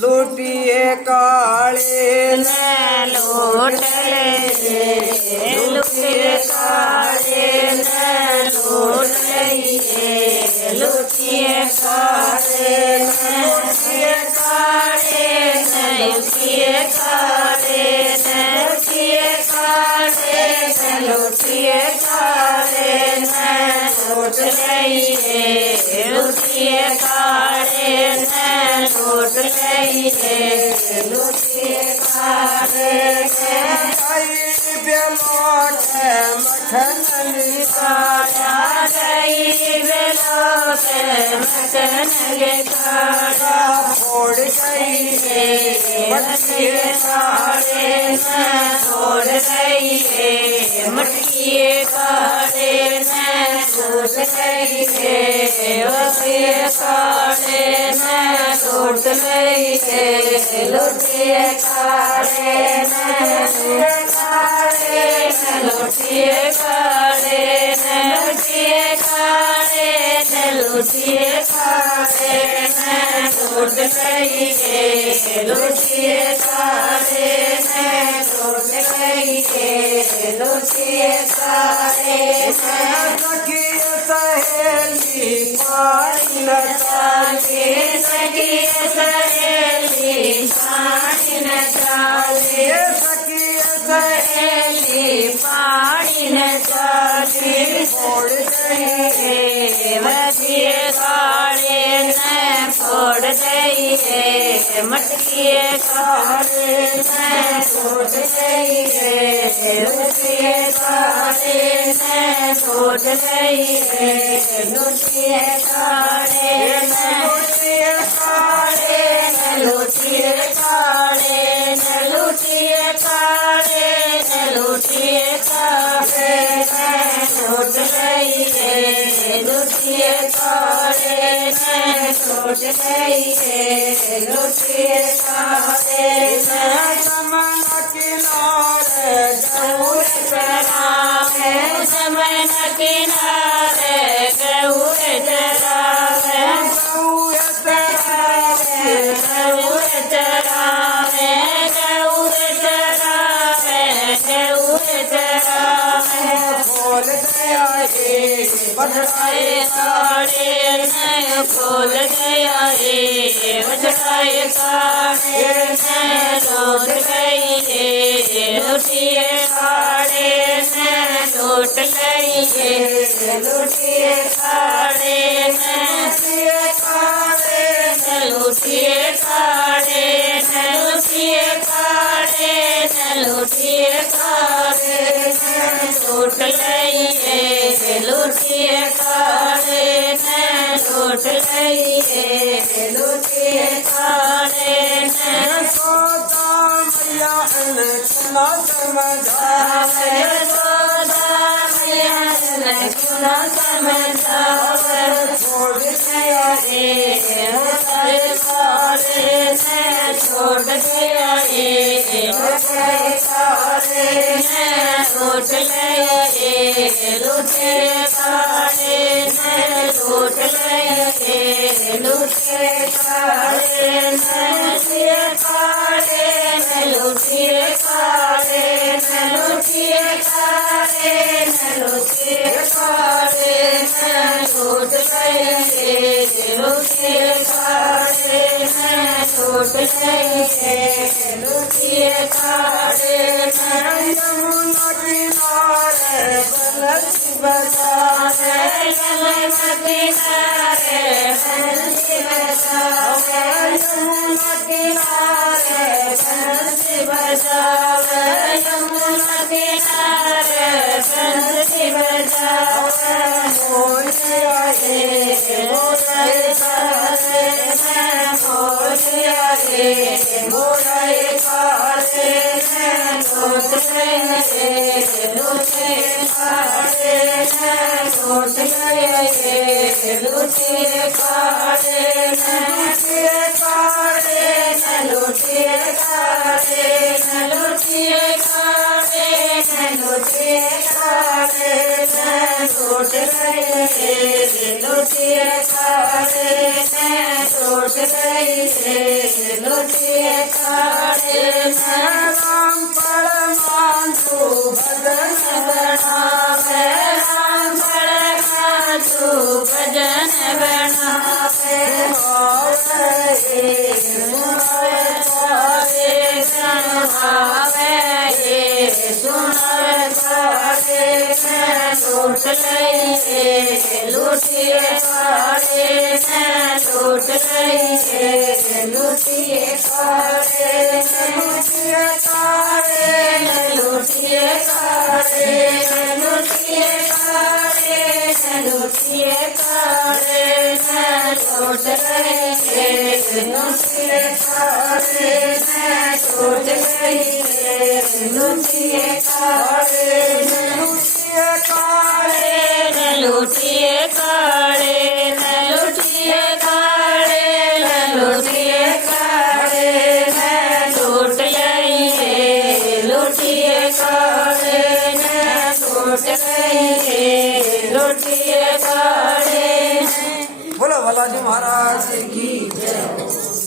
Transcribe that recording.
लूटिए काले ने लूट ले लूटिए काले ने लूट लिए लूटिए काले ने लूटिए काले ने लूटिए काले ने लूटिए काले ने लूटिए काले ने लूट लिए लूटिए काले ने लूट लिए लूटिए काले ने मखन निकाला गई बेलोक मखन निकाला छोड़ गई मटकिए काले ने छोड़ गई मटकिए काले ने छोड़ गई मटकिए काले ने छोड़ गई लुटिए काले ने लुटिए काले ने लुटिए काले ने लुटिए काले ने लूट गई लुटिए काले ने लूट गई लुटिए काले ने सखिए सहेली पानी न चाले सखिए सहेली पानी न चाले सखिए सहेली पानी न चाले छोड़ गई मटकिए काले ने छोड़ गई मटकिए काले ने छोड़ गई लुटिए काले ने छोड़ गई लुटिए काले ने लुटिए काले ने लुटिए काले ने लुटिए काले ने लुटिए काले ने छोड़ गई लुटिए काले ने छोड़ गई लुटिए काले ने समन किनारे गौर चरावे समन किनारे गौर चरावे गौर चरावे गौर चरावे गौर चरावे गौर चरावे खोल गया बछड़ाए काले ने खोल गया बछड़ाए काले ने लौट गई लुटिए काले ने लौट गई लुटिए काले ने लुटिए काले ने लुटिए काले ने लुटिए काले ने लुटिए काले ने लूट गई लुटिए काले ने लूट गई लुटिए काले ने सोदा मैया न समझावे सोदा मैया ने क्यों समझावे छोड़ गया काले ने छोड़ गया काले ने लूट गया लुटिए काले ने लूट गया लुटिए काले ने लुटिए काले ने लुटिए काले ने लुटिए काले ने लुटिए काले ने लूट गए लुटिए काले ने लूट गए लुटिए काले ने यमुना किनारे बंसी बजावे यमुना किनारे बंसी बजावे यमुना किनारे बंसी बजावे यमुना किनारे बंसी बजावे मोरे आए मोरे काले ने मोरे आए मोरे काले ने लौट गए लुटिए काले ने लौट गए लुटिए काले ने लुटिए काले ने लुटिए काले ने लुटिए काले ने लुटिए काले ने લૂંટ લઈએ લૂંટીએ કાઢે ને લૂંટ લઈએ લૂંટીએ કાઢે ને રામ પરમાંતુ ભજન બનાવે રામ પરમાતુ ભજન બનાવે લૂંટ લઈએ લૂંટીએ કાઢે ને લૂંટ લઈએ લૂંટીએ કાઢે ને લૂંટીએ કાઢે ને લૂંટીએ કાઢે ને લૂંટીએ કાઢે ને લૂંટીએ કાઢે ને લૂંટ લઈએ લૂંટીએ કાઢે ને લૂંટ લઈએ લૂંટીએ કાઢે ને લૂંટીએ કાઢે ને લૂંટીએ કાઢે ને લૂંટીએ કાઢે ને લૂંટીએ કાઢે ને લૂંટ લઈએ લૂંટીએ કાઢે ને લૂંટ લઈએ લૂંટીએ કાઢે ને બોલો ભલાજી મહારાજ કી જય